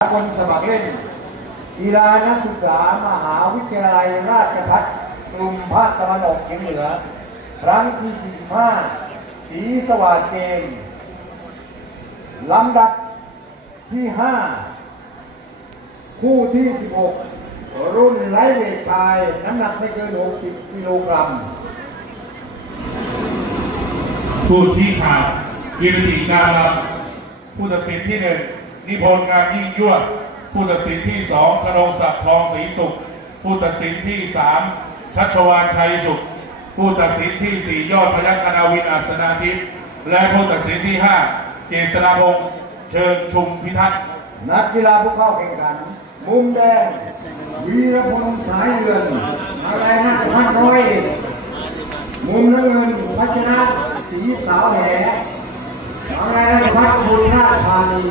คนสมัครเล่นกีฬานักศึกษามหาวิทยาลัยราชภัฏกลุ่มภาคตะวันออกเฉียงเหนือ ครั้งที่ 45 สีสวัสดเกมลำดับที่ 5 คู่ที่ 16 รุ่นไลท์เวทชาย น้ำหนักไม่เกิน 60 กิโลกรัม ผู้ชี้ขาดกิรติการลำผู้ตัดสินที่หนึ่ง นิพนธ์งามยิ่งยวด ผู้ตัดสินที่สองธนงศักดิ์ทองศรีสุข ผู้ตัดสินที่สามชัชวานไทยสุข ผู้ตัดสินที่สี่ยอดพยัคฆนาวินอัศนาทิพย์และผู้ตัดสินที่ห้าเกษราพงษ์เชิงชุมพิทักษ์นักกีฬาผู้เข้าแข่งขัน มุมแดง วีรพงษ์สายเรือนอะไรนะพันร้อย มุมน้ำเงินพัชนะสีสาวแหอะไรนะพัดบุญราชธานี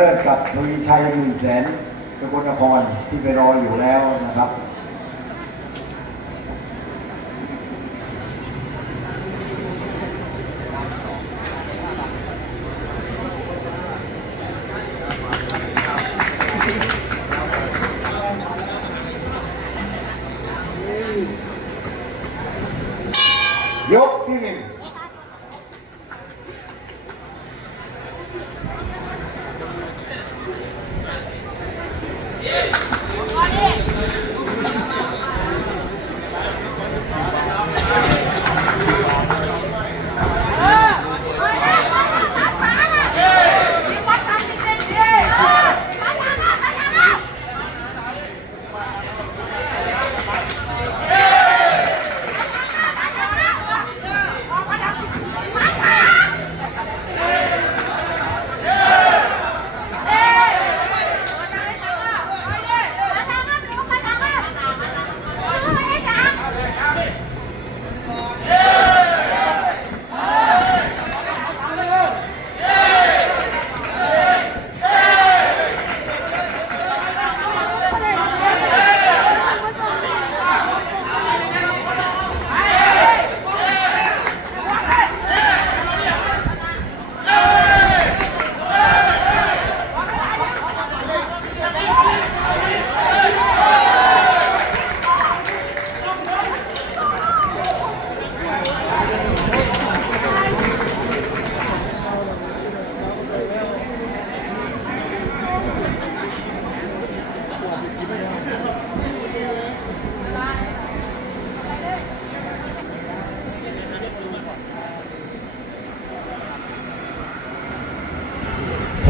เลิศกับทวีชัยหมื่นแสนสกลนครที่ไปรออยู่แล้วนะครับยกที่หนึ่ง ঠিক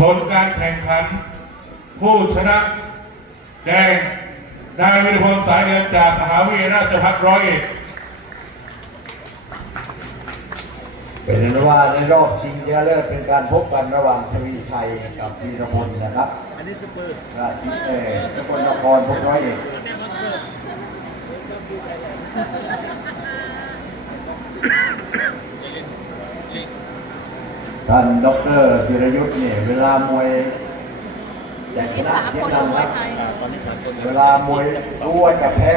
ผลการแข่งขัน ผู้ชนะแดงนายวิรพลสายเดือนจากมหาวิทยาลัยราชภัฏร้อยเอ็ดเป็นนั้นว่าในรอบชิงชนะเลิศเป็นการพบกันระหว่างทวีชัยกับวีรพลนะครับอันนี้สเปอร์ราชเออสกลนครพบร้อยเอก ท่านดอกเตอรศิรยุทธ์เนี่ยเวลามวยอยากชนะเสียงดังครับเวลามวยรู้ว่าจะแพ้